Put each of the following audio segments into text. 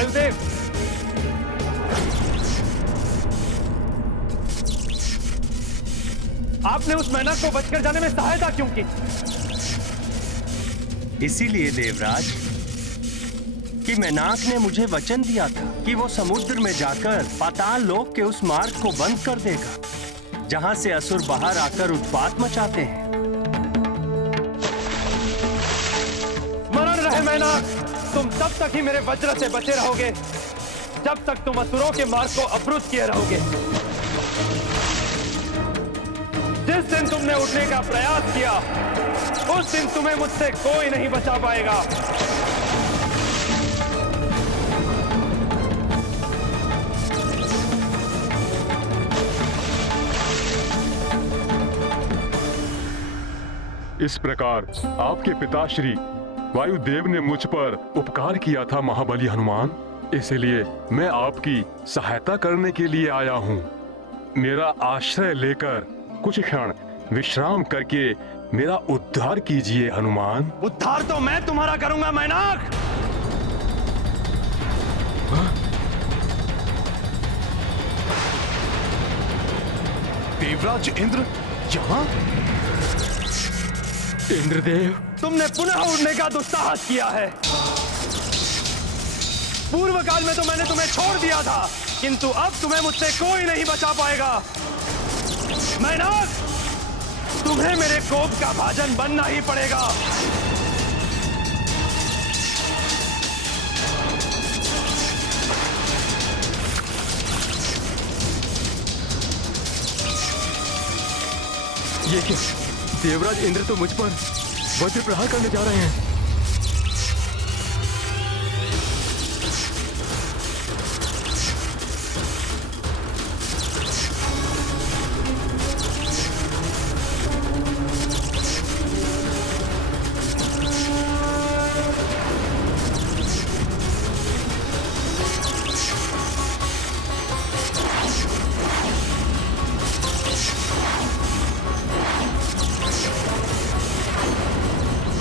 वायुदेव, आपने उस मेंढक को बचकर जाने में सहायता क्यों की? इसीलिए देवराज कि मेनाक ने मुझे वचन दिया था कि वो समुद्र में जाकर पाताल लोक के उस मार्ग को बंद कर देगा जहां से असुर बाहर आकर उत्पात मचाते हैं। स्मरण रहे मेनाक, तुम तब तक ही मेरे वज्र से बचे रहोगे जब तक तुम असुरों के मार्ग को अवरुद्ध किए रहोगे। जिस दिन तुमने उठने का प्रयास किया उस दिन तुम्हें मुझसे कोई नहीं बचा पाएगा। इस प्रकार आपके पिताश्री वायुदेव ने मुझ पर उपकार किया था महाबली हनुमान, इसलिए मैं आपकी सहायता करने के लिए आया हूँ। मेरा आश्रय लेकर कुछ क्षण विश्राम करके मेरा उद्धार कीजिए हनुमान। उद्धार तो मैं तुम्हारा करूंगा मेनाक। देवराज इंद्र यहाँ? इंद्रदेव, तुमने पुनः उड़ने का दुस्साहस किया है। पूर्व काल में तो मैंने तुम्हें छोड़ दिया था, किंतु अब तुम्हें मुझसे कोई नहीं बचा पाएगा। मेनाक, तुम्हें मेरे कोप का भाजन बनना ही पड़ेगा। ये क्या? देवराज इंद्र तो मुझ पर वज्र प्रहार करने जा रहे हैं।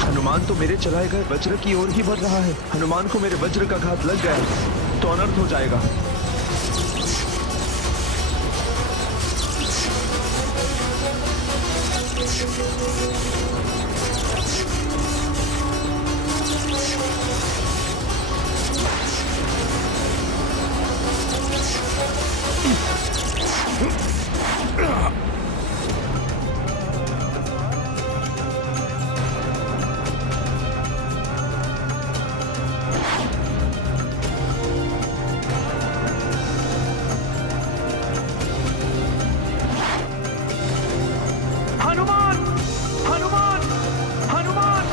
हनुमान तो मेरे चलाए गए वज्र की ओर ही बढ़ रहा है। हनुमान को मेरे वज्र का घात लग गया तो अनर्थ हो जाएगा। हनुमान, हनुमान, हनुमान।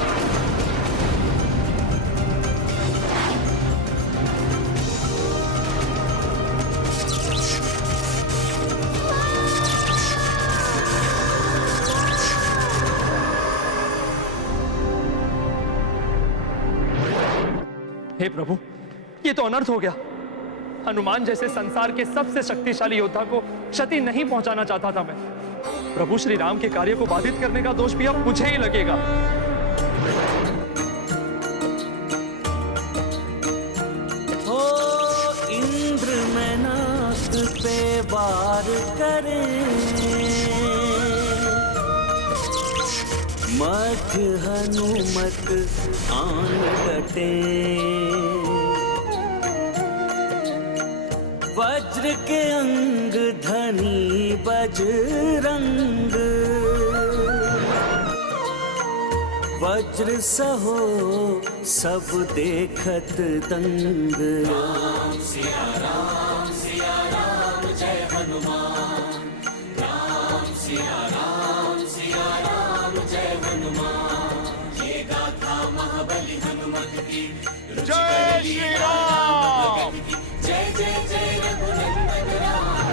हे प्रभु, ये तो अनर्थ हो गया। हनुमान जैसे संसार के सबसे शक्तिशाली योद्धा को क्षति नहीं पहुंचाना चाहता था मैं। प्रभु श्री राम के कार्य को बाधित करने का दोष भी अब मुझे ही लगेगा। हो इंद्र मेनाक पे वार करे, मत हनुमत आन डटे। वज्र के अंग धनी बजरंग, वज्र सहो सब देखत दंग। राम सिया राम जय हनुमान। राम सिया राम जय हनुमान। ये गाथा महाबली हनुमत की। जय श्री राम। जय जय जय रघुनंदन राम।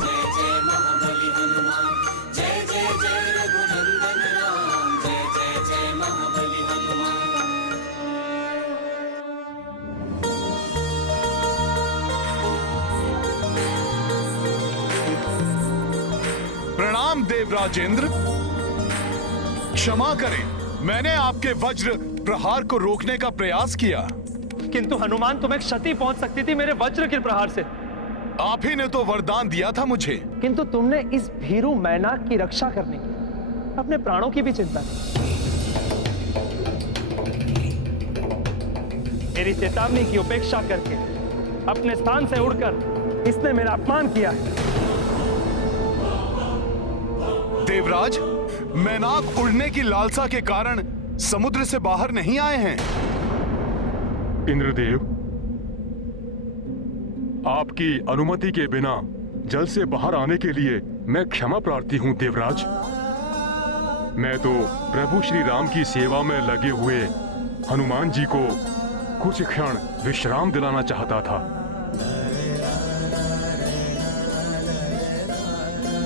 जय जय महाबली हनुमान। जय जय जय रघुनंदन राम। जय जय जय महाबली हनुमान। प्रणाम देवराज इंद्र, क्षमा करें, मैंने आपके वज्र प्रहार को रोकने का प्रयास किया, किंतु हनुमान तुम्हें क्षति पहुंच सकती थी मेरे वज्र के प्रहार से। आप ही ने तो वरदान दिया था मुझे। किंतु तुमने इस भीरू मैनाक की रक्षा करने की अपने प्राणों की भी चिंता की। मेरी चेतावनी की उपेक्षा करके अपने स्थान से उड़कर इसने मेरा अपमान किया है। देवराज, मैनाक उड़ने की लालसा के कारण समुद्र से बाहर नहीं आए हैं। इंद्रदेव, आपकी अनुमति के बिना जल से बाहर आने के लिए मैं क्षमा प्रार्थी हूं देवराज। मैं तो प्रभु श्री राम की सेवा में लगे हुए हनुमान जी को कुछ क्षण विश्राम दिलाना चाहता था,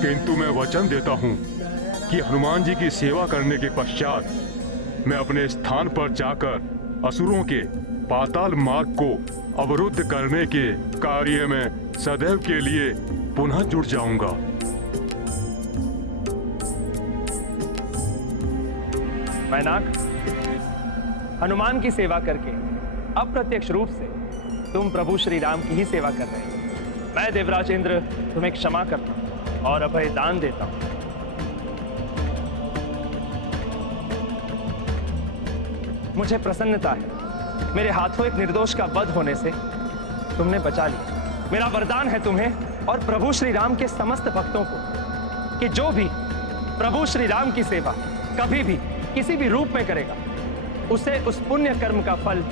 किंतु मैं वचन देता हूं कि हनुमान जी की सेवा करने के पश्चात मैं अपने स्थान पर जाकर असुरों के पाताल मार्ग को अवरुद्ध करने के कार्य में सदैव के लिए पुनः जुट जाऊंगा। मैनाक, हनुमान की सेवा करके अप्रत्यक्ष रूप से तुम प्रभु श्री राम की ही सेवा कर रहे हो। मैं देवराज इंद्र तुम्हें क्षमा करता हूं और अभय दान देता हूं। मुझे प्रसन्नता है, मेरे हाथों एक निर्दोष का वध होने से तुमने बचा लिया। मेरा वरदान है तुम्हें और प्रभु श्री राम के समस्त भक्तों को कि जो भी प्रभु श्री राम की सेवा कभी भी किसी भी रूप में करेगा, उसे उस पुण्य कर्म का फल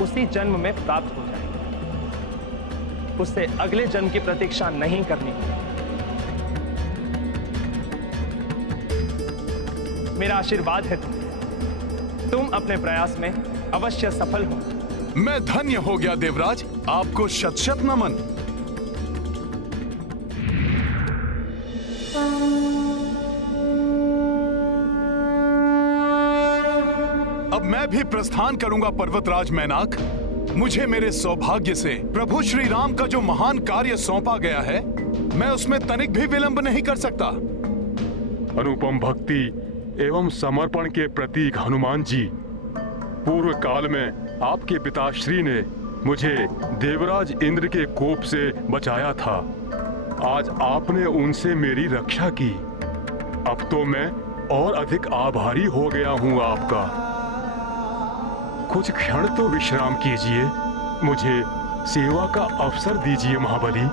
उसी जन्म में प्राप्त हो जाएगा। उसे अगले जन्म की प्रतीक्षा नहीं करनी। मेरा आशीर्वाद है तुम अपने प्रयास में अवश्य सफल हो। मैं धन्य हो गया देवराज, आपको शत शत नमन। अब मैं भी प्रस्थान करूंगा पर्वतराज मैनाक। मुझे मेरे सौभाग्य से प्रभु श्री राम का जो महान कार्य सौंपा गया है, मैं उसमें तनिक भी विलंब नहीं कर सकता। अनुपम भक्ति एवं समर्पण के प्रतीक हनुमान जी, पूर्व काल में आपके पिताश्री ने मुझे देवराज इंद्र के कोप से बचाया था। आज आपने उनसे मेरी रक्षा की। अब तो मैं और अधिक आभारी हो गया हूं आपका। कुछ क्षण तो विश्राम कीजिए, मुझे सेवा का अवसर दीजिए महाबली।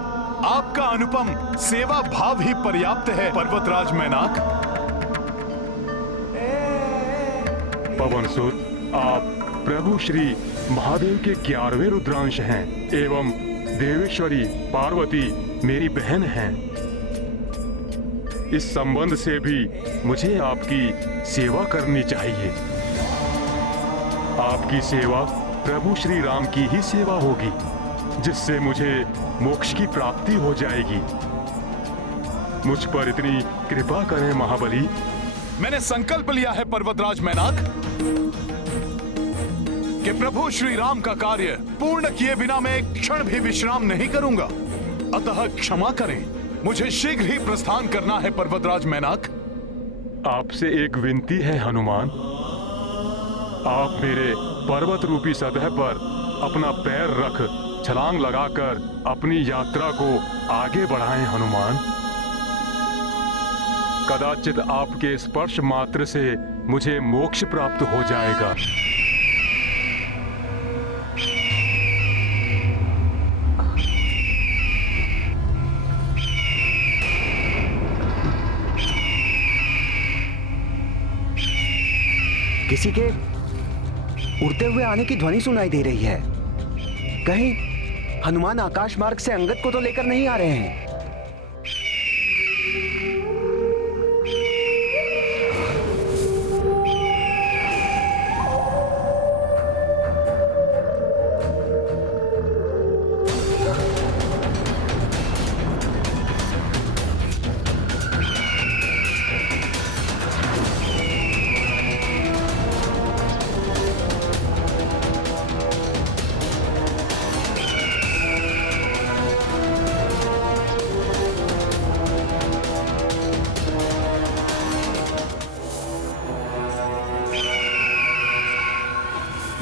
आपका अनुपम सेवा भाव ही पर्याप्त है पर्वतराज मैनाक। पवनसुत, आप प्रभु श्री महादेव के 11वें रुद्रांश हैं एवं देवेश्वरी पार्वती मेरी बहन हैं। इस संबंध से भी मुझे आपकी सेवा करनी चाहिए। आपकी सेवा प्रभु श्री राम की ही सेवा होगी, जिससे मुझे मोक्ष की प्राप्ति हो जाएगी। मुझ पर इतनी कृपा करें महाबली। मैंने संकल्प लिया है पर्वतराज मैनाक कि प्रभु श्री राम का कार्य पूर्ण किए बिना मैं एक क्षण भी विश्राम नहीं करूंगा। अतः क्षमा करें, मुझे शीघ्र ही प्रस्थान करना है पर्वतराज मैनाक। आपसे एक विनती है हनुमान, आप मेरे पर्वत रूपी सतह पर अपना पैर रख छलांग लगाकर अपनी यात्रा को आगे बढ़ाएं हनुमान। कदाचित आपके स्पर्श मात्र से मुझे मोक्ष प्राप्त हो जाएगा। किसी के उड़ते हुए आने की ध्वनि सुनाई दे रही है। कहीं हनुमान आकाश मार्ग से अंगद को तो लेकर नहीं आ रहे हैं।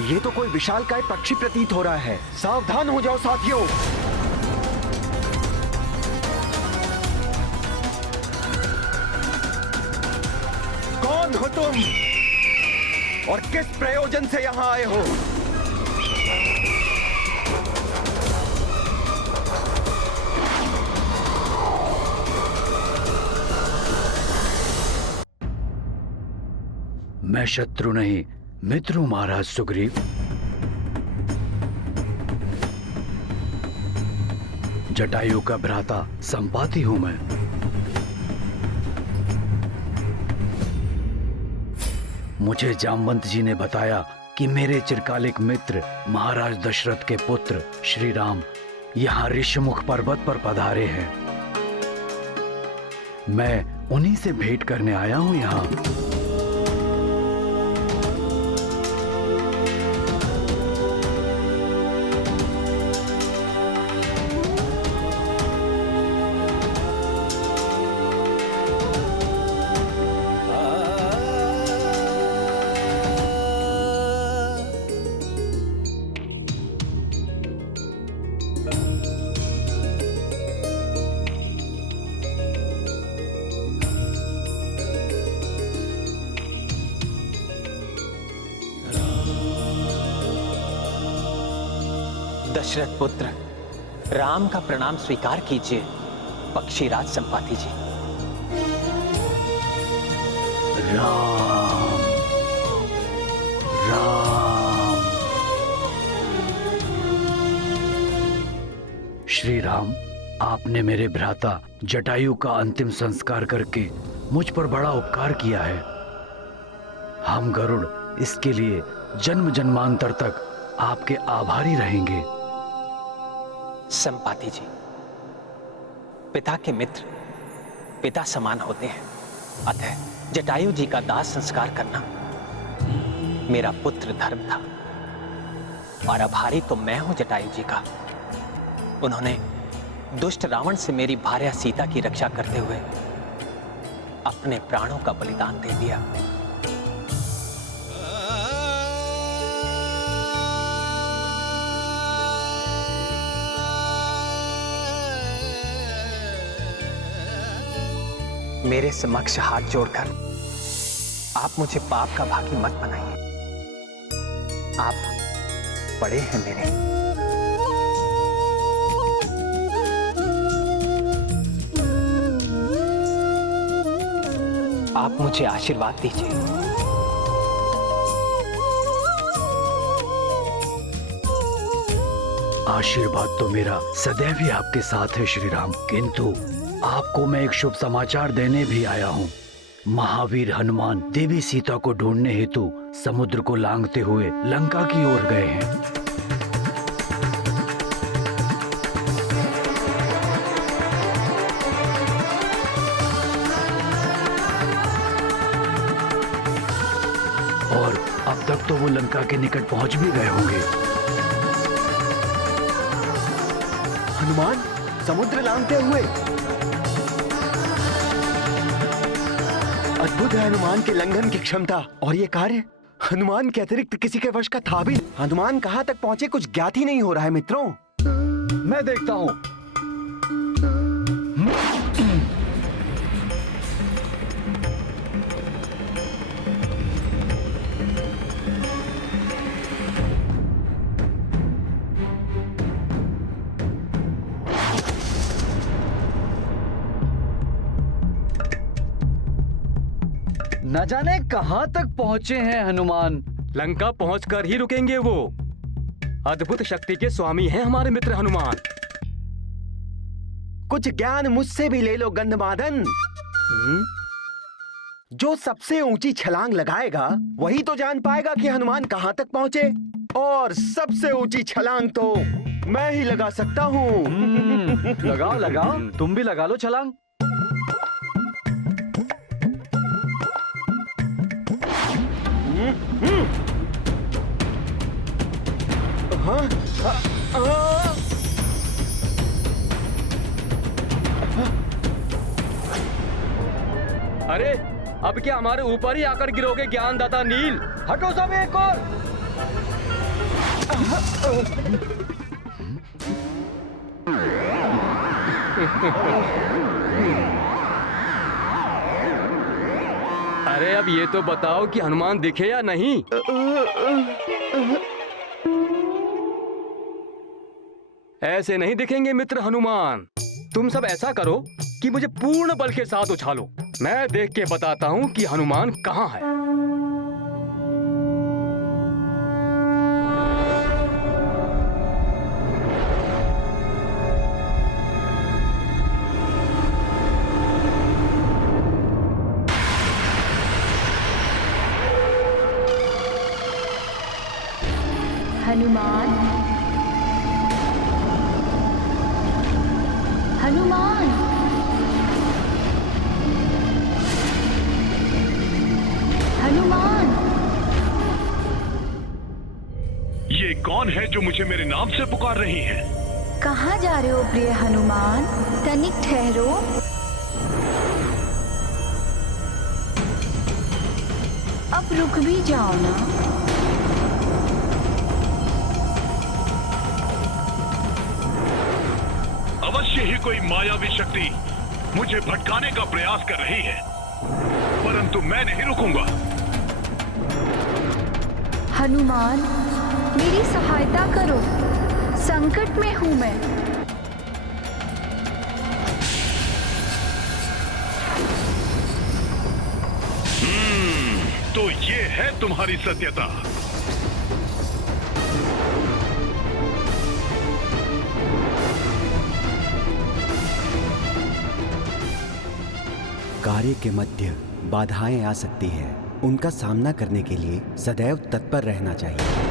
ये तो कोई विशालकाय पक्षी प्रतीत हो रहा है। सावधान हो जाओ साथियों। कौन हो तुम और किस प्रयोजन से यहाँ आए हो? मैं शत्रु नहीं मित्र हूं महाराज सुग्रीव। जटायु का भ्राता संपाति हूं मैं। मुझे जामवंत जी ने बताया कि मेरे चिरकालिक मित्र महाराज दशरथ के पुत्र श्री राम यहां ऋषिमुख पर्वत पर पधारे हैं। मैं उन्हीं से भेंट करने आया हूं यहां। दशरथ पुत्र राम का प्रणाम स्वीकार कीजिए पक्षीराज संपाति जी। राम राम। श्री राम, आपने मेरे भ्राता जटायु का अंतिम संस्कार करके मुझ पर बड़ा उपकार किया है। हम गरुड़ इसके लिए जन्म जन्मांतर तक आपके आभारी रहेंगे। संपाति जी, पिता के मित्र पिता समान होते हैं, अतः जटायु जी का दाह संस्कार करना मेरा पुत्र धर्म था। और आभारी तो मैं हूं जटायु जी का। उन्होंने दुष्ट रावण से मेरी भार्या सीता की रक्षा करते हुए अपने प्राणों का बलिदान दे दिया। मेरे समक्ष हाथ जोड़कर आप मुझे पाप का भागी मत बनाइए। आप बड़े हैं मेरे। आप मुझे आशीर्वाद दीजिए। आशीर्वाद तो मेरा सदैव ही आपके साथ है श्री राम, किंतु आपको मैं एक शुभ समाचार देने भी आया हूँ। महावीर हनुमान देवी सीता को ढूंढने हेतु समुद्र को लांघते हुए लंका की ओर गए हैं। और अब तक तो वो लंका के निकट पहुंच भी गए होंगे। हनुमान समुद्र लांघते हुए। अद्भुत है हनुमान के लंघन की क्षमता। और ये कार्य हनुमान के अतिरिक्त किसी के वश का था भी। हनुमान कहां तक पहुंचे कुछ ज्ञात ही नहीं हो रहा है मित्रों। मैं देखता हूं। न जाने कहां तक पहुंचे हैं हनुमान। लंका पहुंचकर ही रुकेंगे वो। अद्भुत शक्ति के स्वामी हैं हमारे मित्र हनुमान। कुछ ज्ञान मुझसे भी ले लो गंधमादन। जो सबसे ऊंची छलांग लगाएगा वही तो जान पाएगा कि हनुमान कहां तक पहुंचे। और सबसे ऊंची छलांग तो मैं ही लगा सकता हूँ। लगाओ लगाओ, तुम भी लगा लो छलांग। अरे अब क्या हमारे ऊपर ही आकर गिरोगे ज्ञानदाता नील? हटो सब एक और। अरे अब ये तो बताओ कि हनुमान दिखे या नहीं। ऐसे नहीं दिखेंगे मित्र हनुमान। तुम सब ऐसा करो कि मुझे पूर्ण बल के साथ उछालो। मैं देख के बताता हूं कि हनुमान कहां है। हनुमान, हनुमान, हनुमान। ये कौन है जो मुझे मेरे नाम से पुकार रही है? कहाँ जा रहे हो प्रिय हनुमान? तनिक ठहरो। अब रुक भी जाओ ना। अवश्य ही कोई मायावी शक्ति मुझे भटकाने का प्रयास कर रही है, परंतु मैं नहीं रुकूंगा। हनुमान, मेरी सहायता करो, संकट में हूं मैं। तो ये है तुम्हारी सत्यता। कार्य के मध्य बाधाएं आ सकती हैं, उनका सामना करने के लिए सदैव तत्पर रहना चाहिए।